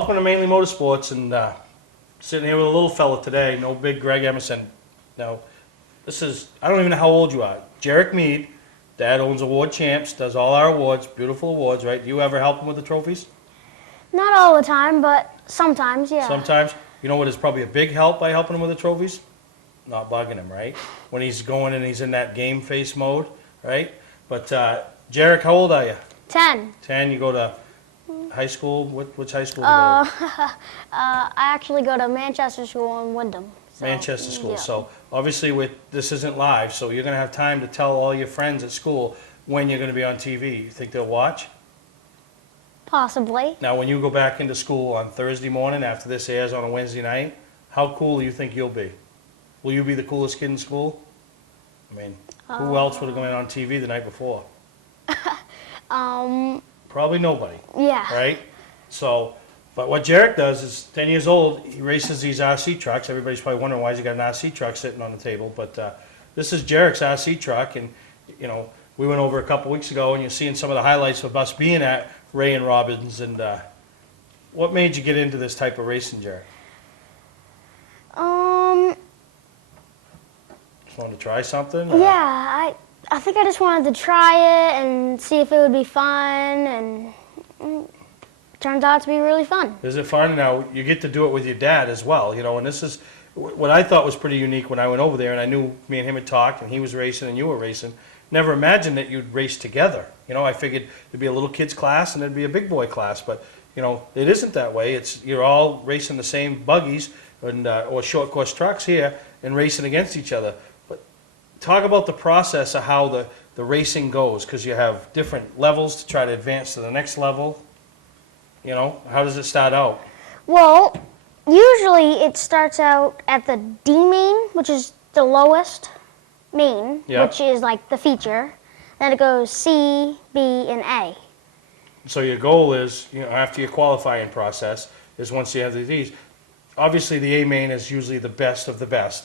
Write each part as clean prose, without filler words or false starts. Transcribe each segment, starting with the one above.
welcome to Mainely Motorsports, and sitting here with a little fella today, no big Greg Emerson. Now, this is, I don't even know how old you are. Jarek Mead, Dad owns Award Champs, does all our awards, beautiful awards, right? Do you ever help him with the trophies? Not all the time, but sometimes, yeah. Sometimes. You know what is probably a big help by helping him with the trophies? Not bugging him, right? When he's going and he's in that game face mode, right? But Jarek, how old are you? 10. 10. You go to high school? Which high school do you go to? I actually go to Manchester School in Wyndham. So, Manchester School. yeah. So obviously this isn't live, so you're going to have time to tell all your friends at school when you're going to be on TV. You think they'll watch? Possibly. Now, when you go back into school on Thursday morning after this airs on a Wednesday night, how cool do you think you'll be? Will you be the coolest kid in school? I mean, who else would have gone on TV the night before? Probably nobody. Yeah. Right? So, but what Jarek does is 10 years old, he races these RC trucks. Everybody's probably wondering why he's got an RC truck sitting on the table, but this is Jarek's RC truck, and you know, we went over a couple weeks ago, and you're seeing some of the highlights of us being at Ray and Robbins. And what made you get into this type of racing, Jarek? Just wanted to try something? Or? Yeah, I think I just wanted to try it and see if it would be fun, and turns out to be really fun. Is it fun? Now, you get to do it with your dad as well, you know, and this is what I thought was pretty unique when I went over there, and I knew me and him had talked, and he was racing and you were racing. Never imagined that you'd race together. You know, I figured there'd be a little kids class and there'd be a big boy class, but, you know, it isn't that way. It's you're all racing the same buggies and or short course trucks here and racing against each other. But talk about the process of how the racing goes, because you have different levels to try to advance to the next level. You know, how does it start out? Well, usually it starts out at the D main, which is the lowest main, Yeah. which is like the feature. Then it goes C, B, and A. So your goal is, you know, after your qualifying process, is once you have these, obviously the A main is usually the best of the best.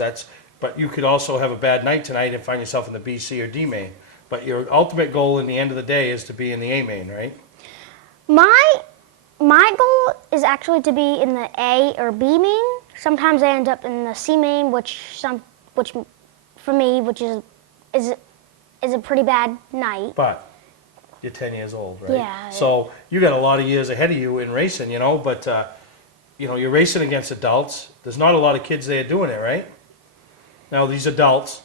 But you could also have a bad night tonight and find yourself in the B, C, or D main. But your ultimate goal in the end of the day is to be in the A main, right? My goal is actually to be in the A or B main. Sometimes I end up in the C main, which for me, which is a pretty bad night. But you're 10 years old, right? Yeah. So you got a lot of years ahead of you in racing, you know, but, you know, you're racing against adults. There's not a lot of kids there doing it, right? Now, these adults,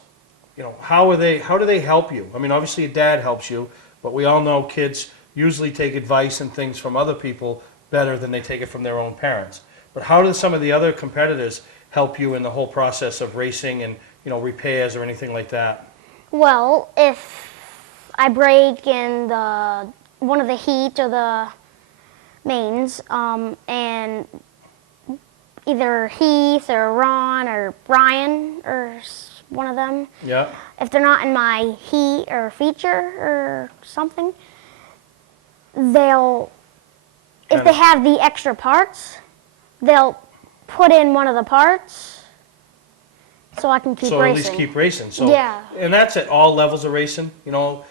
you know, how do they help you? I mean, obviously your dad helps you, but we all know kids usually take advice and things from other people better than they take it from their own parents. But how do some of the other competitors help you in the whole process of racing and, you know, repairs or anything like that? Well, if I break in one of the heat or the mains, and either Heath or Ron or Brian or one of them, Yeah. if they're not in my heat or feature or something, if they have the extra parts, they'll put in one of the parts so I can keep So racing. at least keep racing. So, Yeah. And that's at all levels of racing. You know,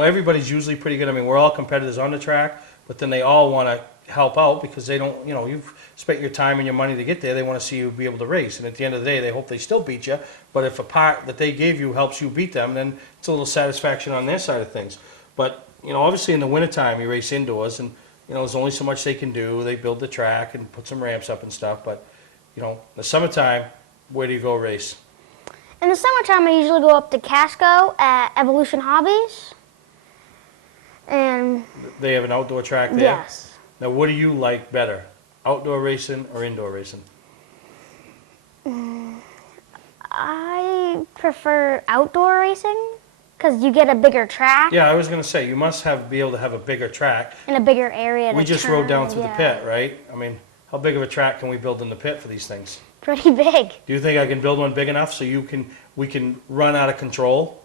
everybody's usually pretty good. I mean, we're all competitors on the track, but then they all want to help out because they don't, you know, you've spent your time and your money to get there. They want to see you be able to race. And at the end of the day, they hope they still beat you. But if a part that they gave you helps you beat them, then it's a little satisfaction on their side of things. But, you know, obviously in the wintertime, you race indoors, and, you know, there's only so much they can do. They build the track and put some ramps up and stuff. But, you know, in the summertime, where do you go race? In the summertime, I usually go up to Casco at Evolution Hobbies. And They have an outdoor track there? yes. Now, what do you like better, outdoor racing or indoor racing? I prefer outdoor racing because you get a bigger track Yeah, I was going to say, you must be able to have a bigger track. and a bigger area to We just turn, rode down through yeah. the pit, right? I mean, how big of a track can we build in the pit for these things? Pretty big. Do you think I can build one big enough so we can run out of control?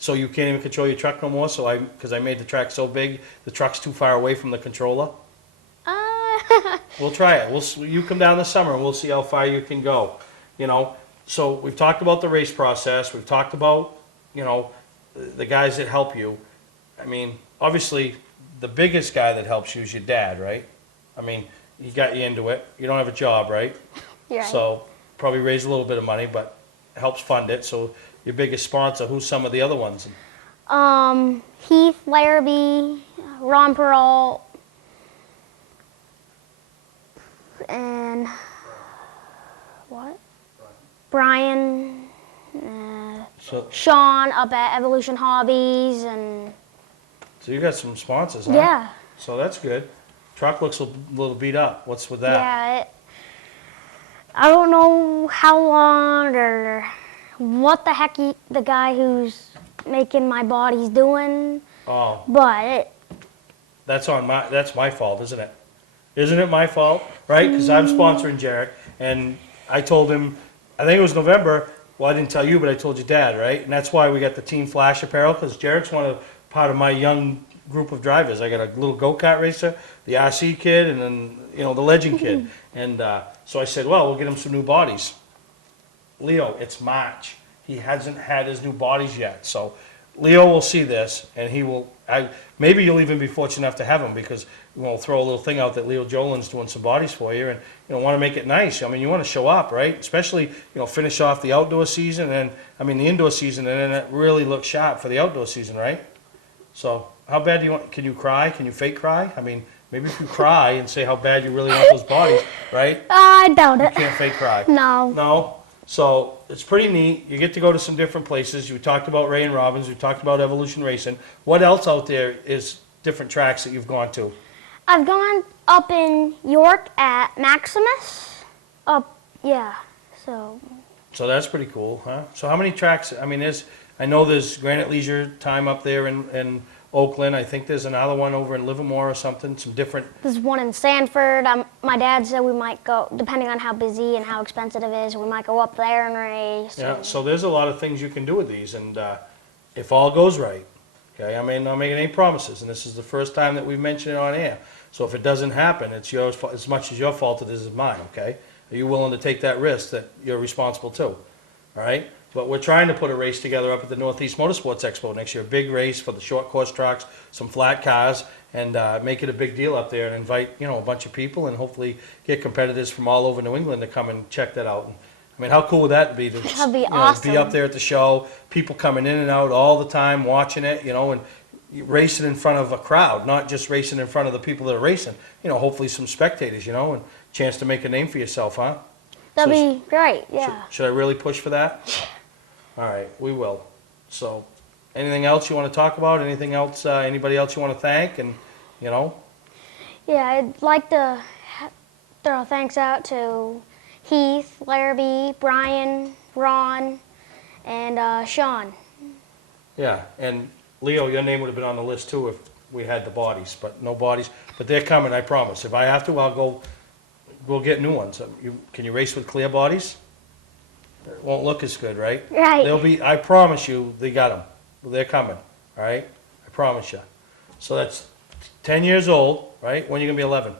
So you can't even control your truck no more? Because I made the track so big, the truck's too far away from the controller? We'll try it. You come down this summer and we'll see how far you can go. You know, so we've talked about the race process. We've talked about, you know, the guys that help you. I mean, obviously, the biggest guy that helps you is your dad, right? I mean, he got you into it. You don't have a job, right? You're right. So probably raise a little bit of money, but helps fund it. So your biggest sponsor, who's some of the other ones? Heath Larrabee, Ron Peralt, and what? Brian, So, Sean up at Evolution Hobbies, and so you got some sponsors, huh? yeah, So that's good. Truck looks a little beat up. What's with that? yeah. I don't know how long or what the heck the guy who's making my body's doing, Oh, but that's my fault, isn't it? Isn't it my fault, right? Because I'm sponsoring Jarek, and I told him, I think it was November. Well, I didn't tell you, but I told your dad, right? And that's why we got the Team Flash apparel, because Jarek's part of my young group of drivers. I got a little go-kart racer, the RC kid, and then the Legend kid. And so I said, well, we'll get him some new bodies. Leo, it's March. He hasn't had his new bodies yet. So Leo will see this, and he will. Maybe you'll even be fortunate enough to have him, because we'll throw a little thing out that Leo Jolin's doing some bodies for you, and want to make it nice. I mean, you want to show up, right? Especially finish off the outdoor season, and the indoor season, and then it really looks sharp for the outdoor season, right? So how bad do you want? Can you cry? Can you fake cry? I mean, maybe if you cry and say how bad you really want those bodies, right? I doubt You it. can't fake cry. No. No. So it's pretty neat. You get to go to some different places. You talked about Ray and Robbins. We talked about Evolution Racing. What else out there is different tracks that you've gone to? I've gone up in York at Maximus. Yeah. So So that's pretty cool, huh? So how many tracks? I mean, I know there's Granite Leisure Time up there in Oakland. I think there's another one over in Livermore or something. Some different. there's one in Sanford. My dad said we might go, depending on how busy and how expensive it is, we might go up there and race. Yeah. So there's a lot of things you can do with these, and if all goes right, okay. I mean, I'm not making any promises, and this is the first time that we've mentioned it on air. So if it doesn't happen, it's yours as much as your fault as it is mine. Okay. Are you willing to take that risk that you're responsible too? All right. But we're trying to put a race together up at the Northeast Motorsports Expo next year. A big race for the short course trucks, some flat cars, and make it a big deal up there and invite a bunch of people and hopefully get competitors from all over New England to come and check that out. And, I mean, how cool would that be? That'd be Be awesome. up there at the show, people coming in and out all the time, watching it, and racing in front of a crowd, not just racing in front of the people that are racing. Hopefully some spectators, and chance to make a name for yourself, huh? That'd So be great. Yeah. Should I really push for that? All right, we will. So, anything else you want to talk about? Anything else? Anybody else you want to thank? And Yeah, I'd like to throw thanks out to Heath, Larrabee, Brian, Ron, and Sean. yeah, and Leo, your name would have been on the list too if we had the bodies, but no bodies. But they're coming, I promise. If I have to, I'll go. We'll get new ones. Can you race with clear bodies? It won't look as good, right? Right. They'll be. I promise you, they got them. They're coming. All right. I promise you. So that's 10 years old, right? When are you gonna be 11?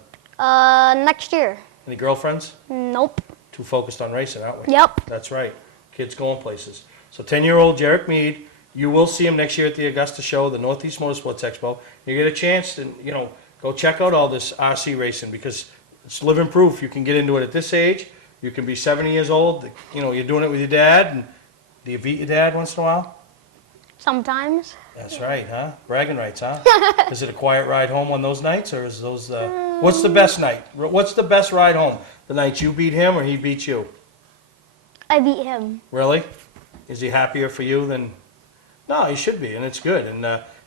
Next year. Any girlfriends? Nope. Too focused on racing, aren't we? Yep. That's right. Kids going places. So 10-year-old Jarek Mead, you will see him next year at the Augusta show, the Northeast Motorsports Expo. You get a chance to, go check out all this RC racing, because it's living proof. You can get into it at this age. You can be 70 years old. You're doing it with your dad. And do you beat your dad once in a while? Sometimes. That's right, huh? Bragging rights, huh? Is it a quiet ride home on those nights, or is those what's the best night? What's the best ride home? The night you beat him or he beats you? I beat him. Really? Is he happier for you than? No, he should be, and it's good. And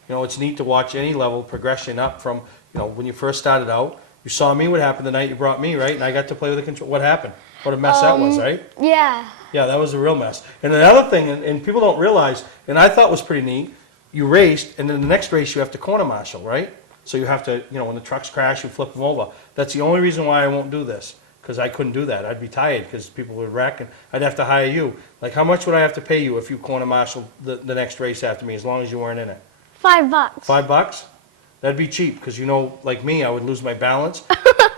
it's neat to watch any level progression up from when you first started out. You saw me. What happened the night you brought me, right? And I got to play with the control. What happened? What a mess that was, right? Yeah. Yeah, that was a real mess. And another thing, and people don't realize, and I thought was pretty neat, you raced, and then the next race you have to corner marshal, right? So you have to, when the trucks crash, you flip them over. That's the only reason why I won't do this, because I couldn't do that. I'd be tired because people would wreck, and I'd have to hire you. Like, how much would I have to pay you if you corner marshal the next race after me, as long as you weren't in it? $5. $5? That'd be cheap, because like me, I would lose my balance.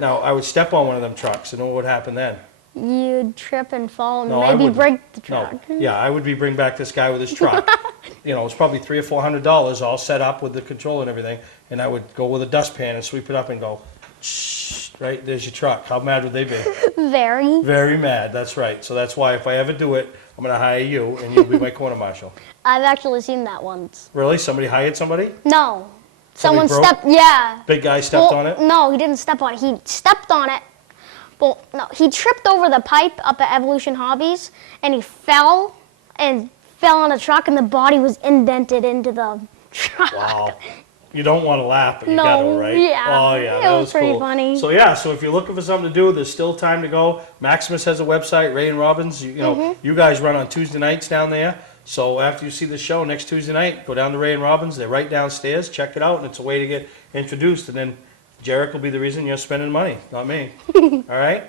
Now, I would step on one of them trucks, and what would happen then? You'd trip and fall and No, I maybe wouldn't. break the No, truck. yeah, I would bring back this guy with his truck. It's probably $300 or $400 all set up with the control and everything, and I would go with a dustpan and sweep it up and go, shh, right? There's your truck. How mad would they be? Very. Very mad, that's right. So that's why if I ever do it, I'm gonna hire you and you'll be my corner marshal. I've actually seen that once. Really? Somebody hired somebody? No. Somebody Someone broke? stepped, yeah. Big guy stepped Well, on it? No, he didn't step on it. He stepped on it. Well, no, he tripped over the pipe up at Evolution Hobbies, and he fell on the truck, and the body was indented into the truck. Wow. You don't want to laugh, but you No, gotta, right? yeah. Oh, yeah, It that was pretty cool. funny. So, yeah, so if you're looking for something to do, there's still time to go. Maximus has a website, Ray and Robbins. You know, you guys run on Tuesday nights down there. So after you see the show next Tuesday night, go down to Ray and Robbins. They're right downstairs. Check it out, and it's a way to get introduced. And then Jarek will be the reason you're spending money, not me. All right?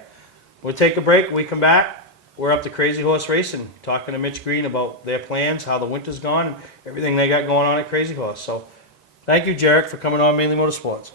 We'll take a break. When we come back, we're up to Crazy Horse Racing, talking to Mitch Green about their plans, how the winter's gone, and everything they got going on at Crazy Horse. So thank you, Jarek, for coming on Mainly Motorsports.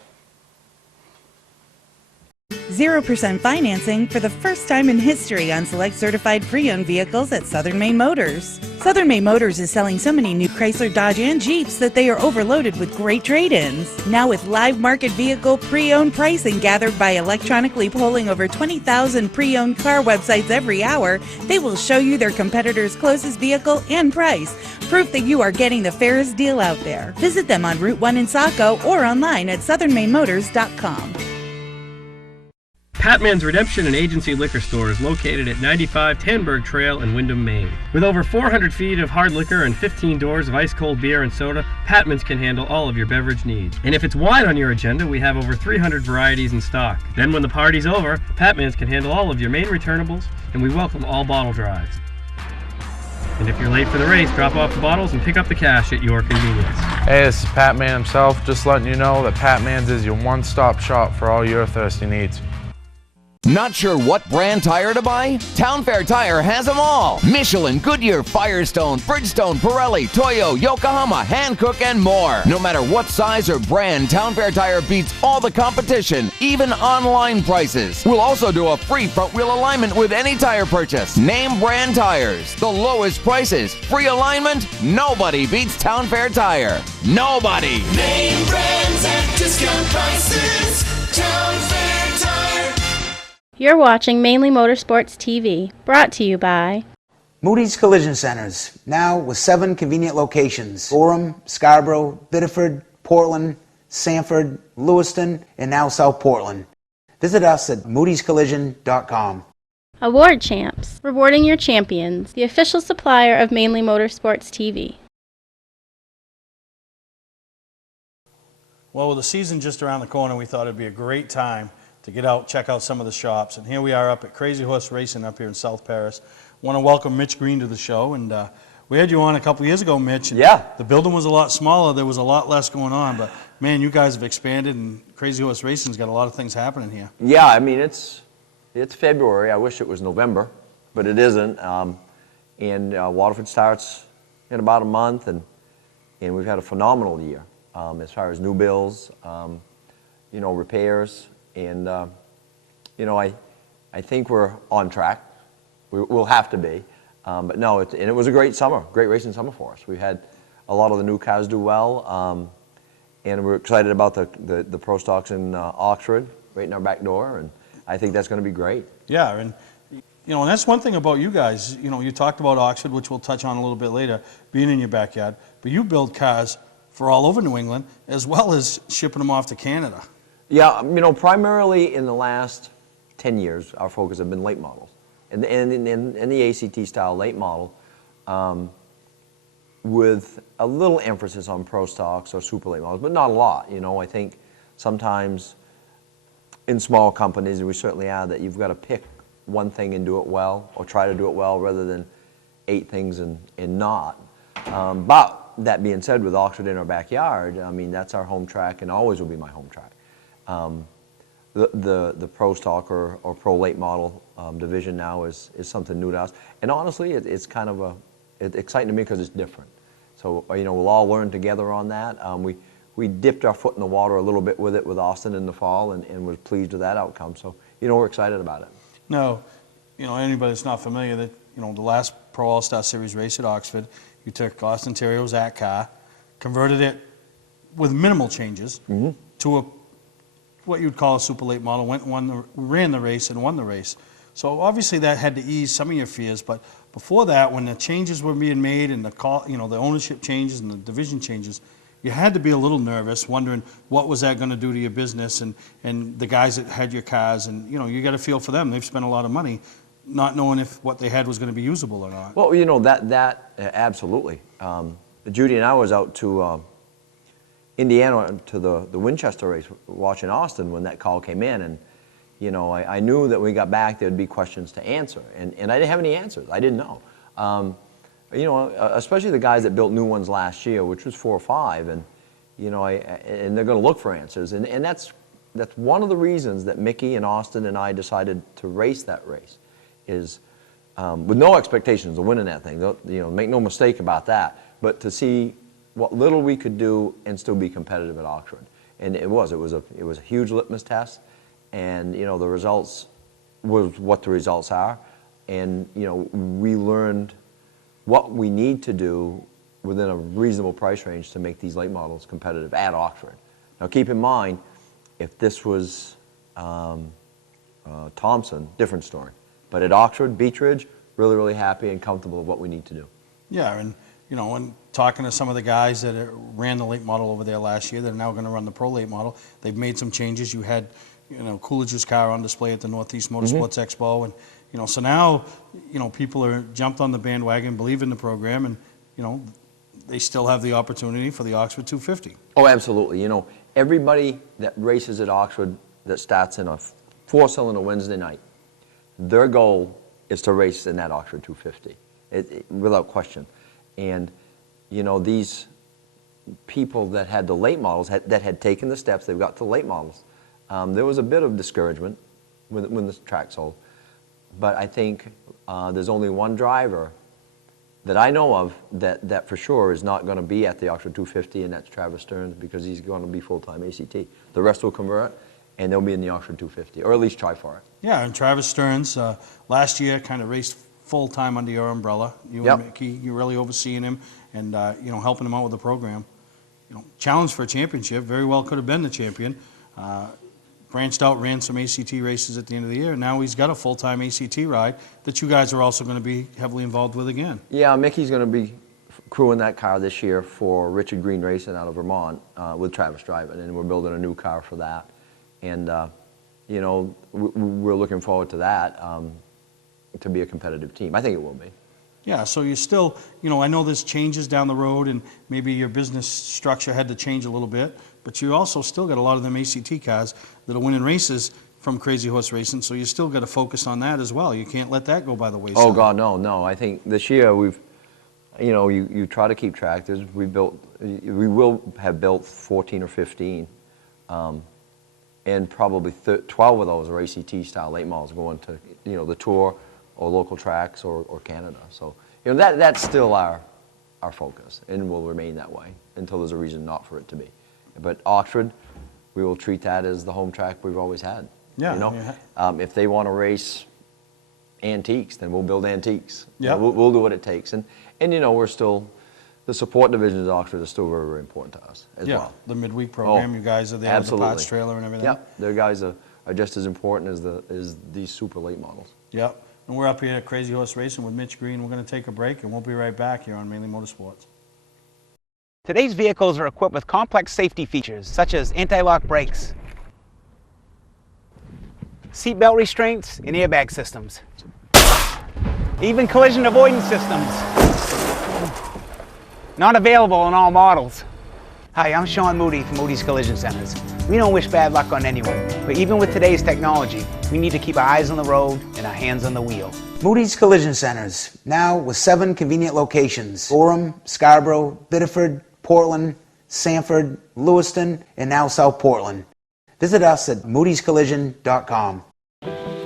0% financing for the first time in history on select certified pre-owned vehicles at Southern Maine Motors. Southern Maine Motors is selling so many new Chrysler, Dodge, and Jeeps that they are overloaded with great trade-ins. Now with live market vehicle pre-owned pricing gathered by electronically polling over 20,000 pre-owned car websites every hour, they will show you their competitors' closest vehicle and price. Proof that you are getting the fairest deal out there. Visit them on Route 1 in Saco or online at southernmainmotors.com. Patman's Redemption and Agency Liquor Store is located at 95 Tanberg Trail in Windham, Maine. With over 400 feet of hard liquor and 15 doors of ice-cold beer and soda, Patman's can handle all of your beverage needs. And if it's wine on your agenda, we have over 300 varieties in stock. Then when the party's over, Patman's can handle all of your Maine returnables, and we welcome all bottle drives. And if you're late for the race, drop off the bottles and pick up the cash at your convenience. Hey, this is Pat Man himself, just letting you know that Pat Man's is your one-stop shop for all your thirsty needs. Not sure what brand tire to buy? Town Fair Tire has them all. Michelin, Goodyear, Firestone, Bridgestone, Pirelli, Toyo, Yokohama, Hankook, and more. No matter what size or brand, Town Fair Tire beats all the competition, even online prices. We'll also do a free front wheel alignment with any tire purchase. Name brand tires, the lowest prices, free alignment. Nobody beats Town Fair Tire. Nobody. Name brands at discount prices. Town Fair Tire. You're watching Mainly Motorsports TV, brought to you by Moody's Collision Centers, now with 7 convenient locations: Gorham, Scarborough, Biddeford, Portland, Sanford, Lewiston, and now South Portland. Visit us at moodyscollision.com. Award Champs, rewarding your champions, the official supplier of Mainly Motorsports TV. Well, with the season just around the corner, we thought it'd be a great time to get out, check out some of the shops. And here we are up at Crazy Horse Racing up here in South Paris. Want to welcome Mitch Green to the show. And we had you on a couple years ago, Mitch. And yeah. The building was a lot smaller. There was a lot less going on. But, man, you guys have expanded, and Crazy Horse Racing's got a lot of things happening here. Yeah, I mean, it's February. I wish it was November, but it isn't. And Waterford starts in about a month, and we've had a phenomenal year as far as new builds, repairs. And, I think we're on track. We'll have to be. But no, it was a great summer, great racing summer for us. We had a lot of the new cars do well, and we're excited about the Pro Stocks in Oxford, right in our back door, and I think that's going to be great. Yeah, and and that's one thing about you guys. You talked about Oxford, which we'll touch on a little bit later, being in your backyard, but you build cars for all over New England, as well as shipping them off to Canada. Yeah, primarily in the last 10 years, our focus has been late models. And the ACT style late model, with a little emphasis on Pro Stocks or super late models, but not a lot. I think sometimes in small companies, and we certainly are, that you've got to pick one thing and do it well, or try to do it well, rather than 8 things and not. But that being said, with Oxford in our backyard, that's our home track and always will be my home track. The Pro Stock or Pro Late Model division now is something new to us, and honestly, it's kind of it's exciting to me because it's different. So we'll all learn together on that. We dipped our foot in the water a little bit with it with Austin in the fall, and was pleased with that outcome. So we're excited about it. No, anybody that's not familiar, that the last Pro All-Star Series race at Oxford, you took Austin Terrio's that car, converted it with minimal changes to what you'd call a super late model, ran the race and won the race. So obviously that had to ease some of your fears, but before that, when the changes were being made and the ownership changes and the division changes, you had to be a little nervous, wondering what was that going to do to your business and the guys that had your cars, and you got to feel for them. They've spent a lot of money, not knowing if what they had was going to be usable or not. Well, that absolutely. Judy and I was out to Indiana to the Winchester race, watching Austin when that call came in, and I knew that when we got back there'd be questions to answer, and I didn't have any answers. I didn't know. Especially the guys that built new ones last year, which was 4 or 5, and and they're going to look for answers, and that's one of the reasons that Mickey and Austin and I decided to race that race, is with no expectations of winning that thing. Make no mistake about that, but to see what little we could do and still be competitive at Oxford, and it was a huge litmus test, and the results was what the results are, and we learned what we need to do within a reasonable price range to make these late models competitive at Oxford. Now keep in mind, if this was Thompson, different story. But at Oxford, Beech Ridge, really, really happy and comfortable with what we need to do. Yeah, and and talking to some of the guys that ran the late model over there last year, that are now going to run the pro late model, they've made some changes. You had Coolidge's car on display at the Northeast Motorsports Expo, and so now, people are jumped on the bandwagon, believe in the program, and, they still have the opportunity for the Oxford 250. Oh, absolutely. Everybody that races at Oxford that starts in a 4-cylinder Wednesday night, their goal is to race in that Oxford 250, without question. And, these people that had the late models, that had taken the steps, they've got to the late models. There was a bit of discouragement when the track sold. But I think there's only one driver that I know of that for sure is not going to be at the Oxford 250, and that's Travis Stearns, because he's going to be full-time ACT. The rest will convert, and they'll be in the Oxford 250, or at least try for it. Yeah, and Travis Stearns, last year, kind of raced full-time under your umbrella. You and Mickey, you're really overseeing him and, helping him out with the program. Challenged for a championship, very well could have been the champion. Branched out, ran some ACT races at the end of the year, and now he's got a full-time ACT ride that you guys are also going to be heavily involved with again. Yeah, Mickey's going to be crewing that car this year for Richard Green Racing out of Vermont with Travis driving, and we're building a new car for that. And, we're looking forward to that, to be a competitive team. I think it will be. Yeah, so you're still, I know there's changes down the road, and maybe your business structure had to change a little bit, but you also still got a lot of them ACT cars that are winning races from Crazy Horse Racing, so you still got to focus on that as well. You can't let that go by the wayside. Oh, God, no. I think this year we've, you try to keep track. We will have built 14 or 15, and probably 12 of those are ACT-style late models going to, the Tour or local tracks or Canada. So, that's still our focus, and will remain that way until there's a reason not for it to be. But Oxford, we will treat that as the home track we've always had. Yeah. If they want to race antiques, then we'll build antiques. Yeah. We'll do what it takes, and we're still, the support divisions at Oxford is still very, very important to us as well. The midweek program, you guys are there with the parts trailer and everything. Yep, their guys are just as important as these super late models. Yep, and we're up here at Crazy Horse Racing with Mitch Green. We're going to take a break, and we'll be right back here on Mainly Motorsports. Today's vehicles are equipped with complex safety features such as anti-lock brakes, seatbelt restraints, and airbag systems, even collision avoidance systems. Not available in all models. Hi, I'm Sean Moody from Moody's Collision Centers. We don't wish bad luck on anyone, but even with today's technology, we need to keep our eyes on the road and our hands on the wheel. Moody's Collision Centers, now with 7 convenient locations: Gorham, Scarborough, Biddeford, Portland, Sanford, Lewiston, and now South Portland. Visit us at moodyscollision.com.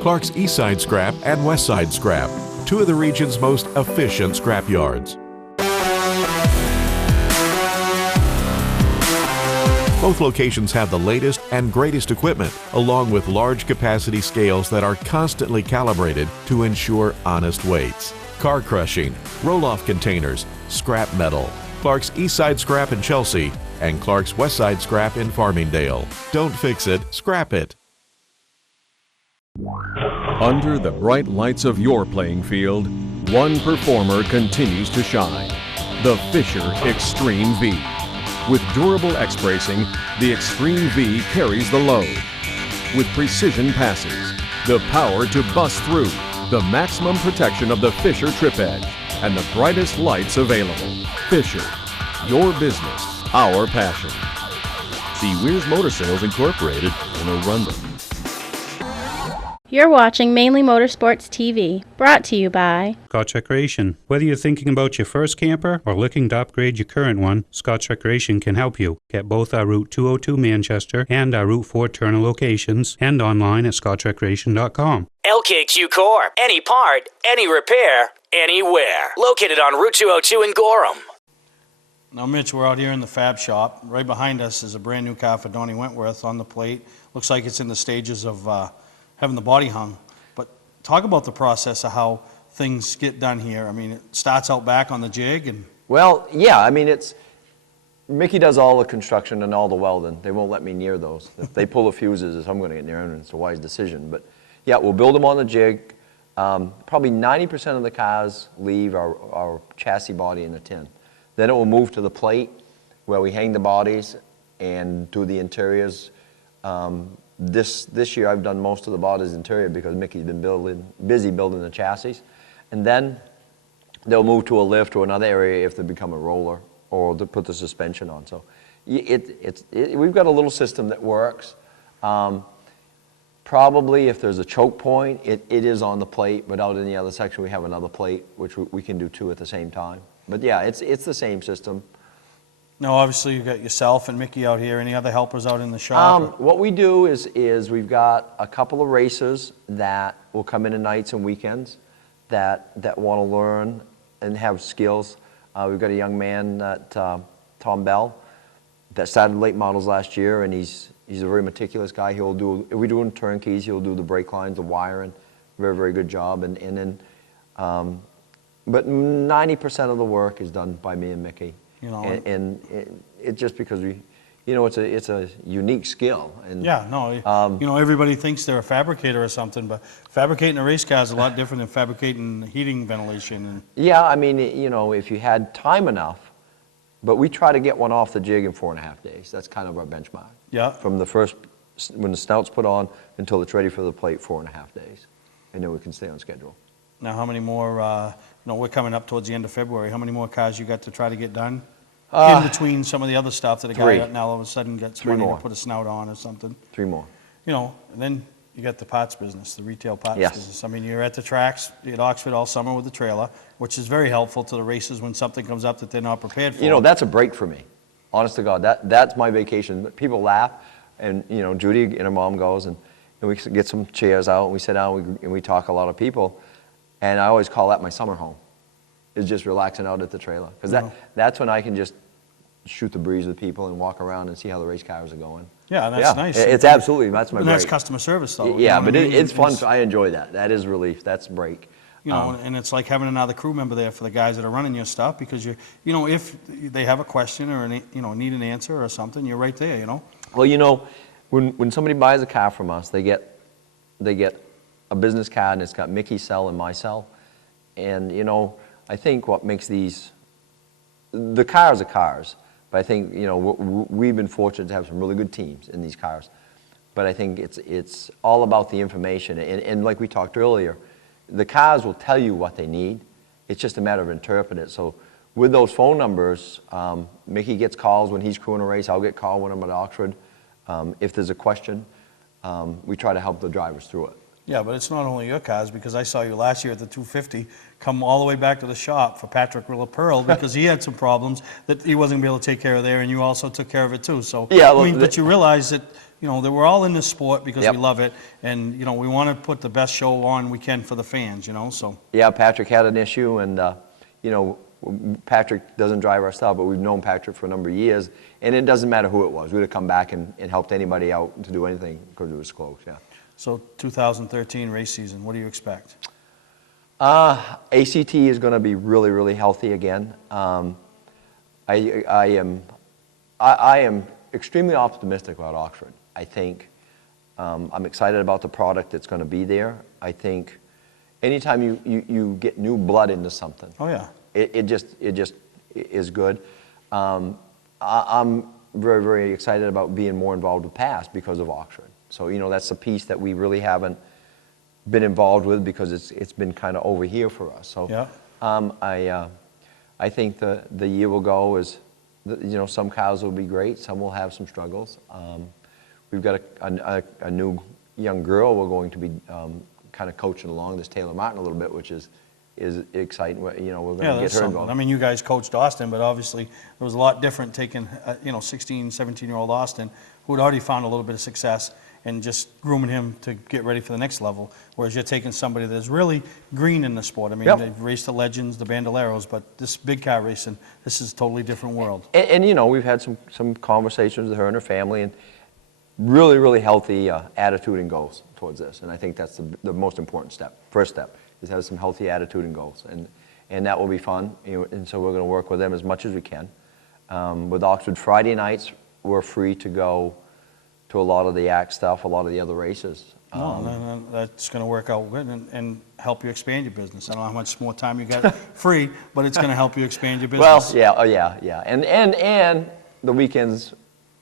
Clark's Eastside Scrap and Westside Scrap, 2 of the region's most efficient scrap yards. Both locations have the latest and greatest equipment, along with large capacity scales that are constantly calibrated to ensure honest weights. Car crushing, roll-off containers, scrap metal. Clark's Eastside Scrap in Chelsea and Clark's Westside Scrap in Farmingdale. Don't fix it, scrap it. Under the bright lights of your playing field, one performer continues to shine. The Fisher Extreme V. With durable X-bracing, the Extreme V carries the load. With precision passes, the power to bust through, the maximum protection of the Fisher Trip Edge, and the brightest lights available. Fisher, your business, our passion. See Weir's Motor Sales Incorporated in Arundel. You're watching Mainly Motorsports TV, brought to you by Scotch Recreation. Whether you're thinking about your first camper or looking to upgrade your current one, Scotch Recreation can help you. Get both our Route 202 Manchester and our Route 4 Turner locations and online at scotchrecreation.com. LKQ Core. Any part, any repair, anywhere. Located on Route 202 in Gorham. Now, Mitch, we're out here in the fab shop. Right behind us is a brand new car for Donnie Wentworth on the plate. Looks like it's in the stages of having the body hung. But talk about the process of how things get done here. I mean, it starts out back on the jig and... Well, yeah, I mean, Mickey does all the construction and all the welding. They won't let me near those. If they pull the fuses, I'm going to get near them, and it's a wise decision. But yeah, we'll build them on the jig. Probably 90% of the cars leave our chassis body in the tin. Then it will move to the plate where we hang the bodies and do the interiors. This year I've done most of the bodies interior because Mickey's been busy building the chassis. And then they'll move to a lift or another area if they become a roller or to put the suspension on. So we've got a little system that works. Probably if there's a choke point, it is on the plate, but out in the other section we have another plate, which we can do two at the same time. But yeah, it's the same system. Now, obviously, you've got yourself and Mickey out here. Any other helpers out in the shop? What we do is we've got a couple of racers that will come in at nights and weekends that want to learn and have skills. We've got a young man, Tom Bell, that started late models last year, and he's a very meticulous guy. If we're doing turnkeys, he'll do the brake lines, the wiring. Very, very good job. And then, but 90% of the work is done by me and Mickey. You know, and it's just because it's a unique skill. And yeah, no, everybody thinks they're a fabricator or something, but fabricating a race car is a lot different than fabricating heating, ventilation. Yeah, I mean, if you had time enough, but we try to get one off the jig in 4.5 days. That's kind of our benchmark. Yeah. From the first, when the snout's put on until it's ready for the plate, 4.5 days, and then we can stay on schedule. Now, how many more? We're coming up towards the end of February. How many more cars you got to try to get done? In between some of the other stuff that a guy now all of a sudden gets money to put a snout on or something. 3 more. And then you got the parts business, the retail parts business. I mean, you're at the tracks at Oxford all summer with the trailer, which is very helpful to the racers when something comes up that they're not prepared for. That's a break for me. Honest to God, that's my vacation. People laugh, and Judy and her mom goes, and we get some chairs out, and we sit down, and we talk a lot of people, and I always call that my summer home. Is just relaxing out at the trailer, because that's when I can just shoot the breeze with people and walk around and see how the race cars are going. Yeah, that's nice. It's absolutely, that's my break. And that's customer service, though. Yeah, but it's fun. I enjoy that. That is relief. That's break. And it's like having another crew member there for the guys that are running your stuff, because if they have a question or need an answer or something, you're right there. Well, when somebody buys a car from us, they get a business card and it's got Mickey's cell and my cell, and I think what makes the cars are cars. But I think, we've been fortunate to have some really good teams in these cars. But I think it's all about the information. And like we talked earlier, the cars will tell you what they need. It's just a matter of interpreting it. So with those phone numbers, Mickey gets calls when he's crewing a race. I'll get called when I'm at Oxford. If there's a question, we try to help the drivers through it. Yeah, but it's not only your cars, because I saw you last year at the 250 come all the way back to the shop for Patrick Pearl because he had some problems that he wasn't going to be able to take care of there, and you also took care of it too. So yeah, but you realize that that we're all in this sport because we love it, and we want to put the best show on we can for the fans. So yeah, Patrick had an issue, and Patrick doesn't drive our stuff, but we've known Patrick for a number of years, and it doesn't matter who it was. We'd have come back and helped anybody out to do anything because it was close. Yeah. So 2013 race season, what do you expect? ACT is going to be really, really healthy again. I'm I am extremely optimistic about Oxford. I think I'm excited about the product that's going to be there. I think anytime you get new blood into something, Oh, yeah. it just is good. I'm very, very excited about being more involved with PASS because of Oxford. So, you know, that's the piece that we really haven't been involved with because it's been kind of over here for us. So, Yeah. I think the year will go as, you know, some cows will be great, some will have some struggles. We've got a new young girl we're going to be kind of coaching along, this Taylor Martin a little bit, which is exciting. You know, we're going to get her involved. I mean, you guys coached Austin, but obviously it was a lot different taking, 16, 17-year-old Austin, who had already found a little bit of success, and just grooming him to get ready for the next level. Whereas you're taking somebody that's really green in the sport. I mean, Yep. they've raced the legends, the Bandoleros, but this big car racing, this is a totally different world. And you know, we've had some conversations with her and her family, and really, really healthy attitude and goals towards this. And I think that's the most important step. First step is have some healthy attitude and goals, and that will be fun. You know, and so we're going to work with them as much as we can. With Oxford Friday nights, we're free to go to a lot of the ACT stuff, a lot of the other races. No, that's going to work out good and help you expand your business. I don't know how much more time you got free, but it's going to help you expand your business. Well, yeah. And the weekends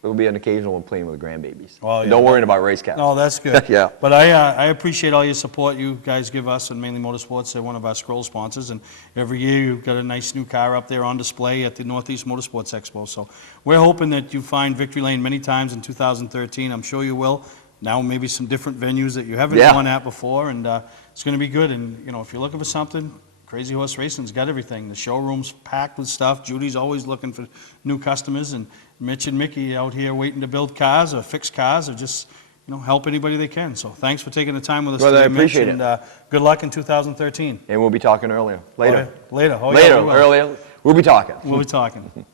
will be an occasional one playing with grandbabies. Well, yeah. Don't worry about race cats. No, that's good. Yeah. But I appreciate all your support you guys give us and Mainly Motorsports. They're one of our scroll sponsors, and every year you've got a nice new car up there on display at the Northeast Motorsports Expo. So we're hoping that you find Victory Lane many times in 2013. I'm sure you will. Now maybe some different venues that you haven't gone at before, and it's going to be good. And you know, if you're looking for something, Crazy Horse Racing's got everything. The showroom's packed with stuff. Judy's always looking for new customers, and Mitch and Mickey out here waiting to build cars or fix cars or just, you know, help anybody they can. So thanks for taking the time with us Well, today, I appreciate Mitch, it. and good luck in 2013. And we'll be talking earlier. Later. Later. Oh, yeah, Later, we will. earlier. We'll be talking. We'll be talking.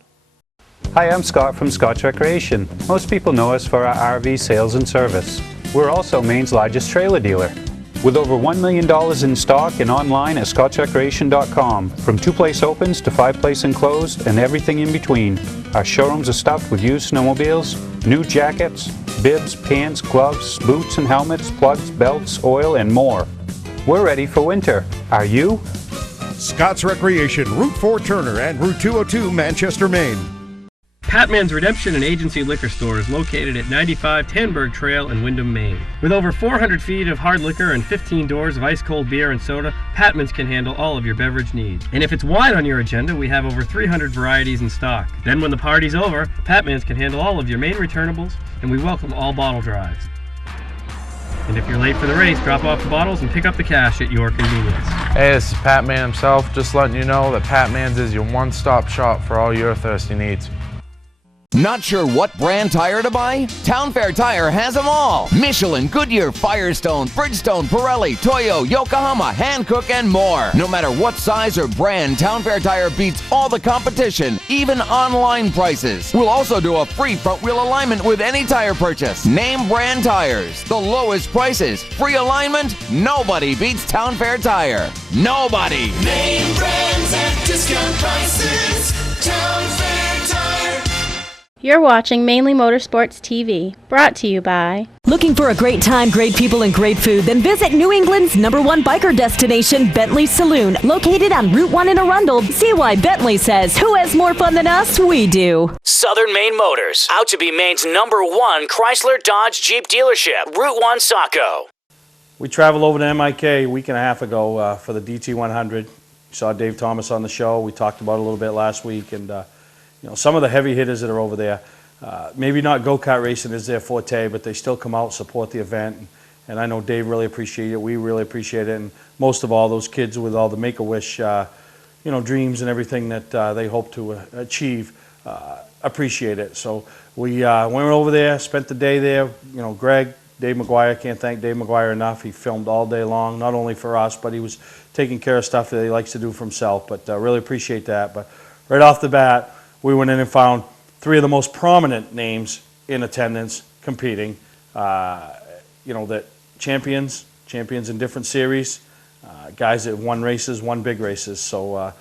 Hi, I'm Scott from Scott's Recreation. Most people know us for our RV sales and service. We're also Maine's largest trailer dealer. With over $1 million in stock and online at scottsrecreation.com. From 2-place opens to 5-place enclosed and everything in between. Our showrooms are stuffed with used snowmobiles, new jackets, bibs, pants, gloves, boots and helmets, plugs, belts, oil, and more. We're ready for winter. Are you? Scott's Recreation, Route 4 Turner and Route 202 Manchester, Maine. Patman's Redemption and Agency Liquor Store is located at 95 Tanberg Trail in Windham, Maine. With over 400 feet of hard liquor and 15 doors of ice-cold beer and soda, Patman's can handle all of your beverage needs. And if it's wine on your agenda, we have over 300 varieties in stock. Then when the party's over, Patman's can handle all of your Maine returnables, and we welcome all bottle drives. And if you're late for the race, drop off the bottles and pick up the cash at your convenience. Hey, this is Pat Man himself, just letting you know that Pat Man's is your one-stop shop for all your thirsty needs. Not sure what brand tire to buy? Town Fair Tire has them all. Michelin, Goodyear, Firestone, Bridgestone, Pirelli, Toyo, Yokohama, Hankook, and more. No matter what size or brand, Town Fair Tire beats all the competition, even online prices. We'll also do a free front wheel alignment with any tire purchase. Name brand tires, the lowest prices, free alignment. Nobody beats Town Fair Tire. Nobody. Name brands at discount prices. Town Fair Tire. You're watching Mainly Motorsports TV, brought to you by... Looking for a great time, great people, and great food? Then visit New England's #1 biker destination, Bentley's Saloon, located on Route 1 in Arundel. See why Bentley says, who has more fun than us? We do. Southern Maine Motors, out to be Maine's #1 Chrysler Dodge Jeep dealership, Route 1 Saco. We traveled over to MIK a week and a half ago for the DT100. Saw Dave Thomas on the show. We talked about it a little bit last week, and you know, some of the heavy hitters that are over there, maybe not go-kart racing is their forte, but they still come out, support the event. And I know Dave really appreciated it. We really appreciate it. And most of all, those kids with all the Make-A-Wish, dreams and everything that they hope to achieve, appreciate it. So we went over there, spent the day there. You know, Greg, Dave McGuire, can't thank Dave McGuire enough. He filmed all day long, not only for us, but he was taking care of stuff that he likes to do for himself. But really appreciate that. But right off the bat, we went in and found 3 of the most prominent names in attendance competing. That champions in different series, guys that won races, won big races. So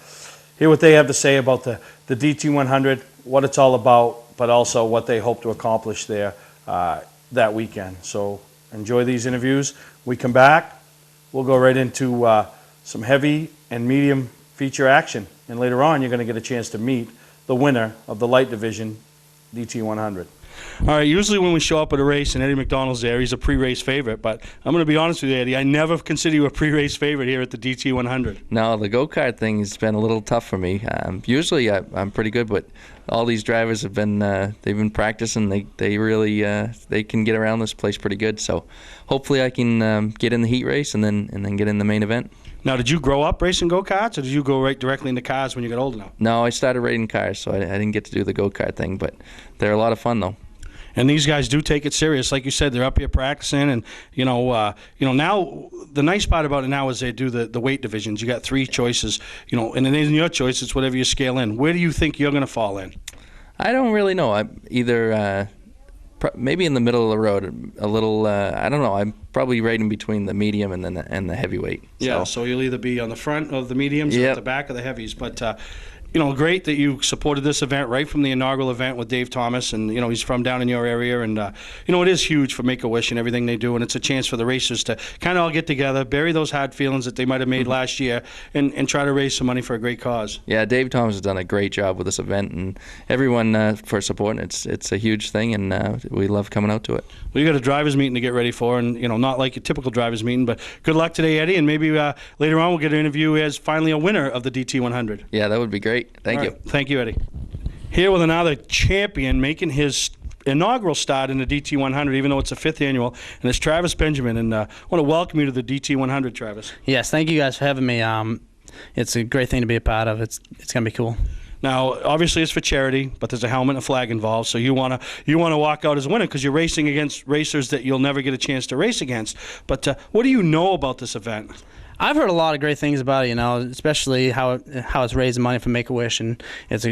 hear what they have to say about the DT100, what it's all about, but also what they hope to accomplish there that weekend. So enjoy these interviews. We come back, we'll go right into some heavy and medium feature action. And later on, you're going to get a chance to meet the winner of the light division, DT 100. All right, usually when we show up at a race and Eddie McDonald's there, he's a pre-race favorite. But I'm going to be honest with you, Eddie, I never consider you a pre-race favorite here at the DT 100. No, the go-kart thing has been a little tough for me. Usually I'm pretty good, but all these drivers have been they've been practicing. They really they can get around this place pretty good. So hopefully I can get in the heat race and then get in the main event. Now, did you grow up racing go-karts, or did you go right directly into cars when you got old enough? No, I started racing cars, so I didn't get to do the go-kart thing, but they're a lot of fun though. And these guys do take it serious, like you said. They're up here practicing, and now the nice part about it now is they do the weight divisions. You got 3 choices, and it isn't your choice. It's whatever you scale in. Where do you think you're going to fall in? I don't really know. I'm either maybe in the middle of the road, a little. I don't know. I'm probably right in between the medium and the heavyweight. Yeah, so you'll either be on the front of the mediums or at the back of the heavies, but. Great that you supported this event right from the inaugural event with Dave Thomas, and he's from down in your area, and it is huge for Make-A-Wish and everything they do, and it's a chance for the racers to kind of all get together, bury those hard feelings that they might have made last year, and try to raise some money for a great cause. Yeah, Dave Thomas has done a great job with this event, and everyone for supporting it. It's a huge thing, and we love coming out to it. Well, you got a drivers meeting to get ready for, and not like a typical drivers meeting, but good luck today, Eddie, and maybe later on we'll get an interview as finally a winner of the DT 100. Yeah, that would be great. Thank you. Thank you, Eddie. Here with another champion making his inaugural start in the DT 100, even though it's a 5th annual, and it's Travis Benjamin. And I want to welcome you to the DT 100, Travis. Yes, thank you guys for having me. It's a great thing to be a part of. It's going to be cool. Now, obviously, it's for charity, but there's a helmet and a flag involved. So you want to walk out as a winner because you're racing against racers that you'll never get a chance to race against. But what do you know about this event? I've heard a lot of great things about it, especially how it's raising money for Make-A-Wish, and it's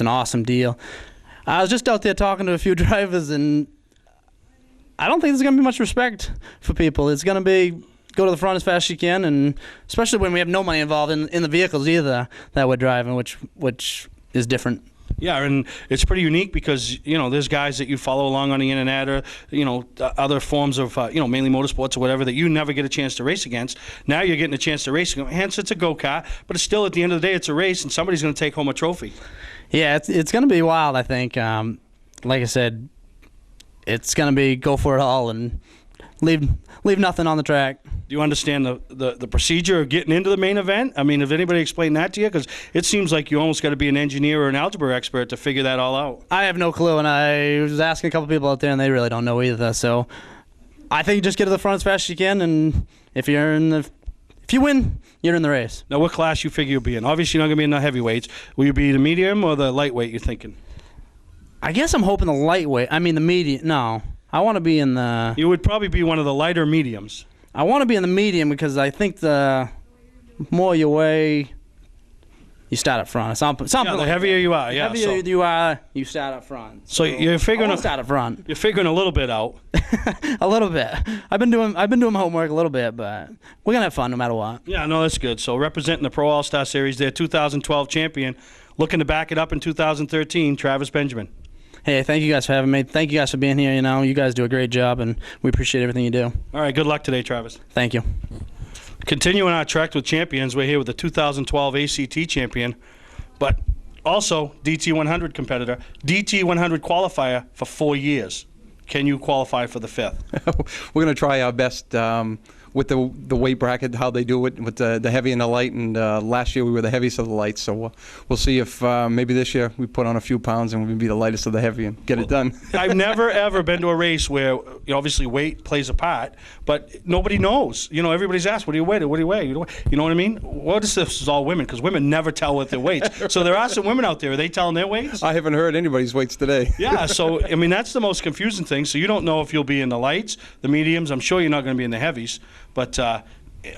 an awesome deal. I was just out there talking to a few drivers, and I don't think there's going to be much respect for people. It's going to be go to the front as fast as you can, and especially when we have no money involved in the vehicles either that we're driving, which is different. Yeah, and it's pretty unique because, there's guys that you follow along on the internet or, other forms of, Mainly Motorsports or whatever that you never get a chance to race against. Now you're getting a chance to race. Hence, it's a go-kart, but it's still, at the end of the day, it's a race, and somebody's going to take home a trophy. Yeah, it's going to be wild, I think. Like I said, it's going to be go for it all and leave nothing on the track. Do you understand the procedure of getting into the main event? I mean, have anybody explained that to you? Because it seems like you almost got to be an engineer or an algebra expert to figure that all out. I have no clue, and I was asking a couple people out there, and they really don't know either. So I think you just get to the front as fast as you can, and if you win, you're in the race. Now, what class you figure you'll be in? Obviously, you're not going to be in the heavyweights. Will you be the medium or the lightweight, you're thinking? I guess I'm hoping the lightweight. I mean, the medium. No, I want to be in the... You would probably be one of the lighter mediums. I want to be in the medium because I think the more you weigh, you start up front. Something the like heavier you are. The Yeah, heavier you are, you start up front. So you're figuring I start up front. You're figuring a little bit out. A little bit. I've been doing my homework a little bit, but we're gonna have fun no matter what. Yeah, no, that's good. So representing the Pro All-Star Series, their 2012 champion, looking to back it up in 2013, Travis Benjamin. Hey, thank you guys for having me. Thank you guys for being here. You guys do a great job, and we appreciate everything you do. All right, good luck today, Travis. Thank you. Continuing our trek with champions, we're here with the 2012 ACT champion, but also DT 100 competitor, DT 100 qualifier for 4 years. Can you qualify for the 5th? We're going to try our best with the weight bracket, how they do it with the heavy and the light. And last year we were the heaviest of the lights, so we'll see if maybe this year we put on a few pounds and we'll be the lightest of the heavy and get it done. I've never ever been to a race where obviously weight plays a part, but nobody knows. Everybody's asked, "What do you weigh? What do you weigh?" You know what I mean? What is this? Is all women? Because women never tell what their weights. So there are some women out there. Are they telling their weights? I haven't heard anybody's weights today. Yeah. So I mean, that's the most confusing thing. So you don't know if you'll be in the lights, the mediums. I'm sure you're not going to be in the heavies. But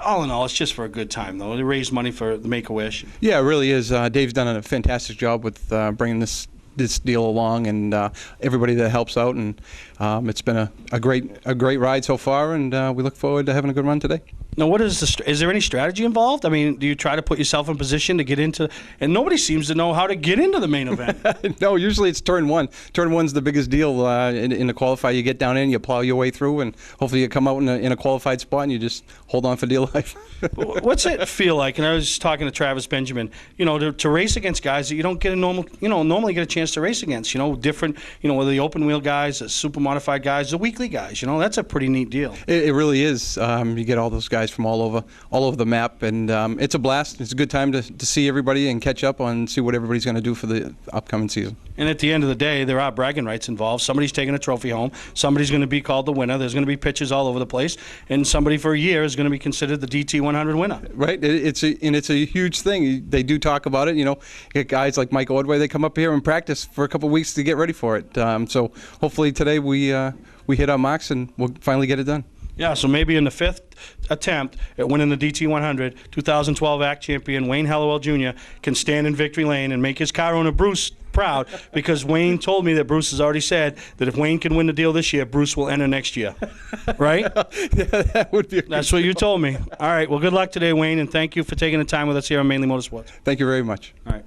all in all, it's just for a good time, though. To raise money for the Make-A-Wish. Yeah, it really is. Dave's done a fantastic job with bringing this this deal along, and everybody that helps out. And it's been a great ride so far, and we look forward to having a good run today. Now, what is there any strategy involved? I mean, do you try to put yourself in position to get into, and nobody seems to know how to get into the main event. No, usually it's turn one. Turn one's the biggest deal in the qualifier. You get down in, you plow your way through, and hopefully you come out in a qualified spot, and you just hold on for dear life. What's it feel like? And I was talking to Travis Benjamin, to race against guys that you don't get normally get a chance to race against, different, whether the open wheel guys, the super modified guys, the weekly guys, that's a pretty neat deal. It really is. You get all those guys from all over the map, and it's a blast. It's a good time to see everybody and catch up on, see what everybody's going to do for the upcoming season. And at the end of the day, there are bragging rights involved. Somebody's taking a trophy home. Somebody's going to be called the winner. There's going to be pitches all over the place, and somebody for a year is going to be considered the DT 100 winner. Right. It's a huge thing. They do talk about it. Get guys like Mike Ordway. They come up here and practice for a couple of weeks to get ready for it. So hopefully today we hit our marks and we'll finally get it done. Yeah, so maybe in the fifth attempt at winning the DT 100, 2012 ACT champion Wayne Hallowell Jr. can stand in victory lane and make his car owner Bruce proud, because Wayne told me that Bruce has already said that if Wayne can win the deal this year, Bruce will enter next year. Right? Yeah, that would be. That's what you told me. All right, well, good luck today, Wayne, and thank you for taking the time with us here on Mainly Motorsports. Thank you very much. All right.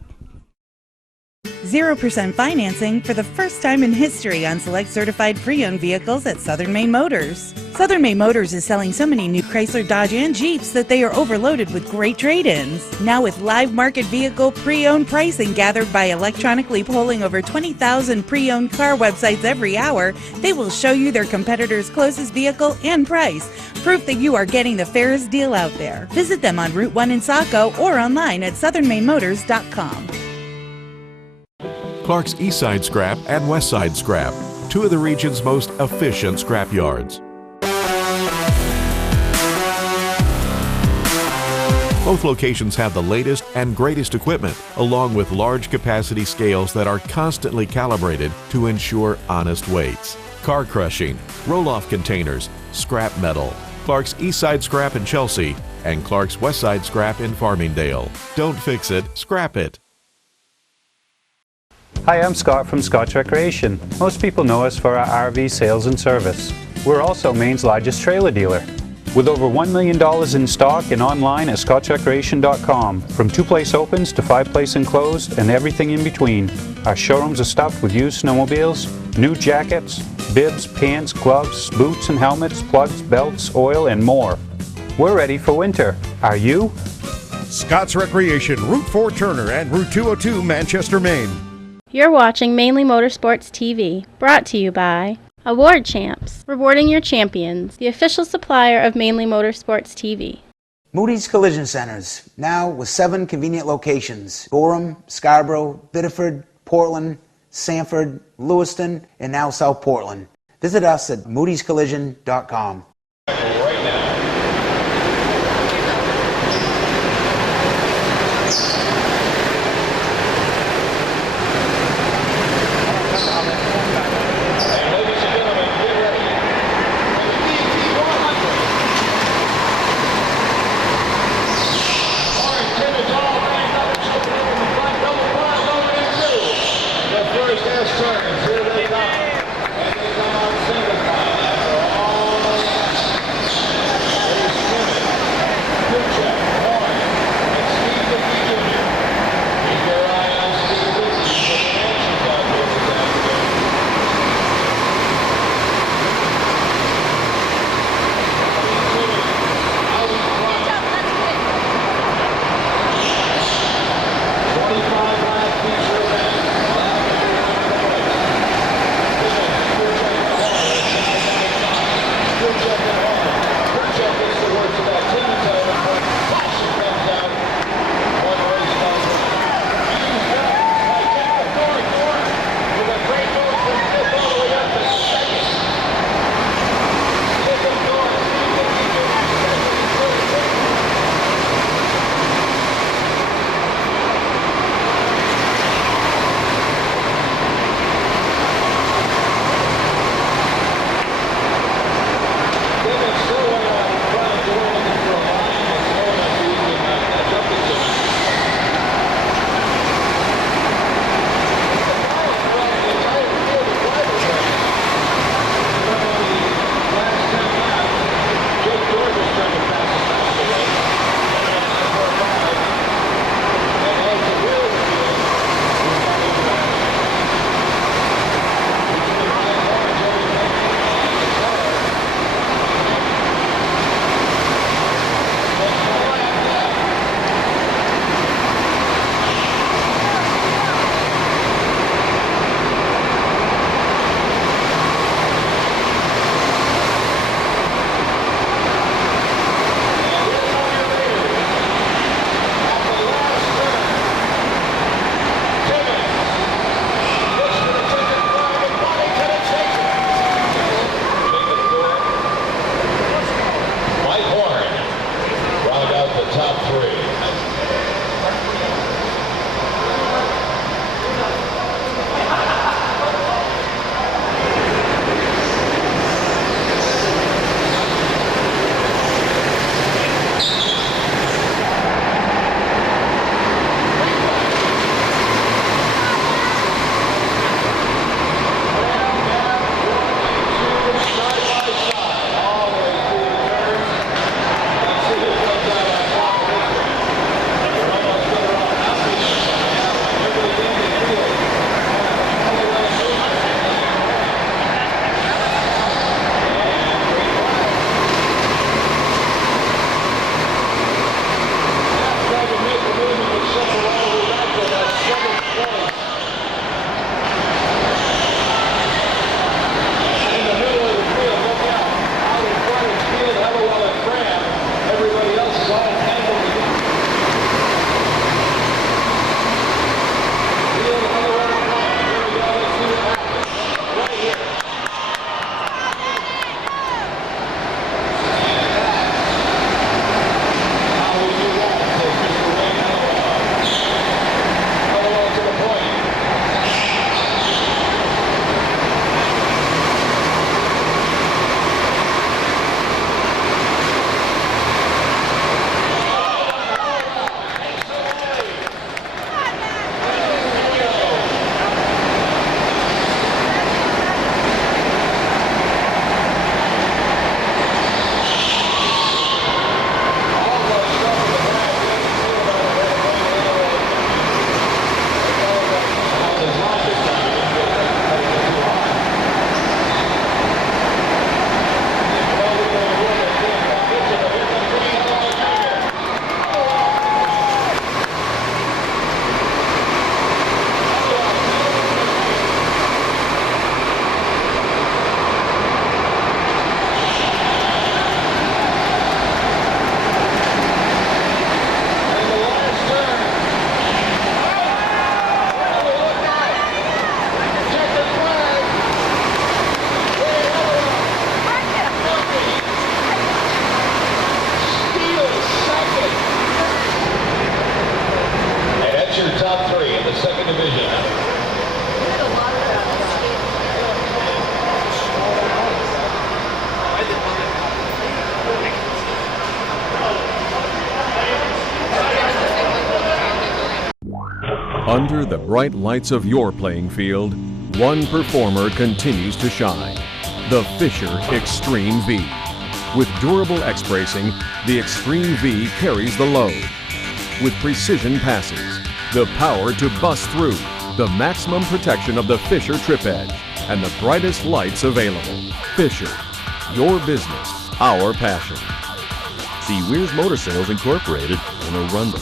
0% financing for the first time in history on select certified pre-owned vehicles at Southern Maine Motors. Southern Maine Motors is selling so many new Chrysler, Dodge, and Jeeps that they are overloaded with great trade-ins. Now with live market vehicle pre-owned pricing gathered by electronically polling over 20,000 pre-owned car websites every hour, they will show you their competitors' closest vehicle and price. Proof that you are getting the fairest deal out there. Visit them on Route 1 in Saco or online at southernmainmotors.com. Clark's Eastside Scrap and Westside Scrap, two of the region's most efficient scrap yards. Both locations have the latest and greatest equipment, along with large capacity scales that are constantly calibrated to ensure honest weights. Car crushing, roll-off containers, scrap metal. Clark's Eastside Scrap in Chelsea and Clark's Westside Scrap in Farmingdale. Don't fix it, scrap it. Hi, I'm Scott from Scott's Recreation. Most people know us for our RV sales and service. We're also Maine's largest trailer dealer. With over $1 million in stock and online at scottsrecreation.com, from 2-place opens to 5-place enclosed and everything in between. Our showrooms are stuffed with used snowmobiles, new jackets, bibs, pants, gloves, boots and helmets, plugs, belts, oil, and more. We're ready for winter. Are you? Scott's Recreation, Route 4 Turner and Route 202 Manchester, Maine. You're watching Mainly Motorsports TV, brought to you by Award Champs, rewarding your champions, the official supplier of Mainly Motorsports TV. Moody's Collision Centers, now with 7 convenient locations: Gorham, Scarborough, Biddeford, Portland, Sanford, Lewiston, and now South Portland. Visit us at moodyscollision.com. Under the bright lights of your playing field, one performer continues to shine. The Fisher Extreme V. With durable X-bracing, the Extreme V carries the load. With precision passes, the power to bust through, the maximum protection of the Fisher Trip Edge, and the brightest lights available. Fisher, your business, our passion. See Weir's Motor Sales Incorporated in Arundel.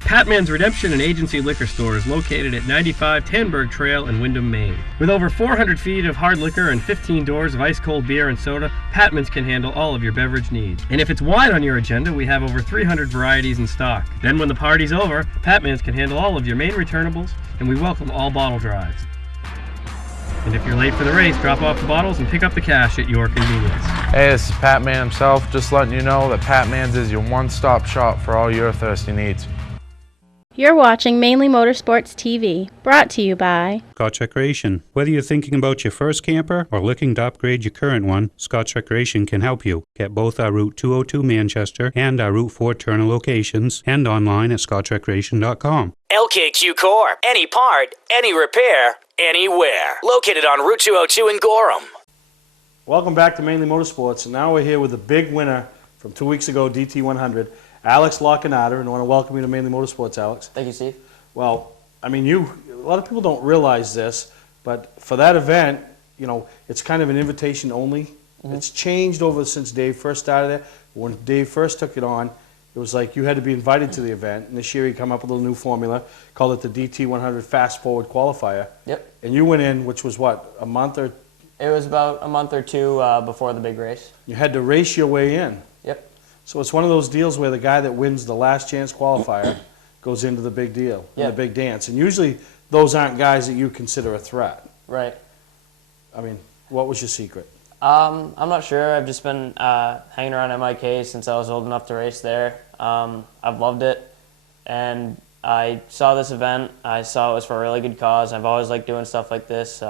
Patman's Redemption and Agency Liquor Store is located at 95 Tanberg Trail in Windham, Maine. With over 400 feet of hard liquor and 15 doors of ice-cold beer and soda, Patman's can handle all of your beverage needs. And if it's wine on your agenda, we have over 300 varieties in stock. Then when the party's over, Patman's can handle all of your main returnables, and we welcome all bottle drives. And if you're late for the race, drop off the bottles and pick up the cash at your convenience. Hey, this is Pat Man himself, just letting you know that Pat Man's is your one-stop shop for all your thirsty needs. You're watching Mainly Motorsports TV, brought to you by Scotch Recreation. Whether you're thinking about your first camper or looking to upgrade your current one, Scotch Recreation can help you. Get both our Route 202 Manchester and our Route 4 Turner locations and online at scotchrecreation.com. LKQ Core. Any part, any repair, anywhere. Located on Route 202 in Gorham. Welcome back to Mainly Motorsports, and now we're here with the big winner from 2 weeks ago, DT100, Alex Lockenauder, and I want to welcome you to Mainly Motorsports, Alex. Thank you, Steve. Well, I mean, a lot of people don't realize this, but for that event, you know, it's kind of an invitation only. Mm-hmm. It's changed over since Dave first started it. When Dave first took it on, it was like you had to be invited to the event, and this year he come up with a new formula, called it the DT100 Fast Forward Qualifier. Yep. And you went in, which was what, a month or? It was about a month or two before the big race. You had to race your way in. Yep. So it's one of those deals where the guy that wins the last chance qualifier goes into the big deal, the big dance. And usually those aren't guys that you consider a threat. Right. I mean, what was your secret? I'm not sure. I've just been hanging around MIK since I was old enough to race there. I've loved it. And I saw this event. I saw it was for a really good cause. I've always liked doing stuff like this.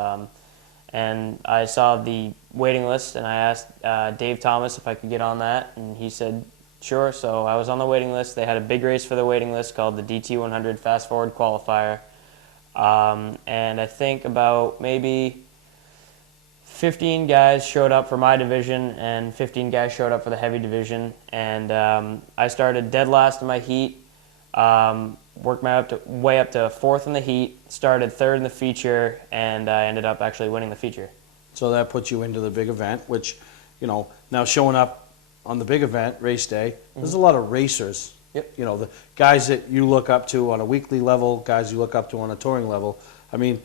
And I saw the waiting list, and I asked Dave Thomas if I could get on that, and he said sure. So I was on the waiting list. They had a big race for the waiting list called the DT100 Fast Forward Qualifier, and I think about maybe 15 guys showed up for my division, and 15 guys showed up for the heavy division, and I started dead last in my heat. Worked my way up to fourth in the heat, started third in the feature, and I ended up actually winning the feature. So that puts you into the big event, which, you know, now showing up on the big event, race day, there's a lot of racers. Yep. You know, the guys that you look up to on a weekly level, guys you look up to on a touring level. I mean,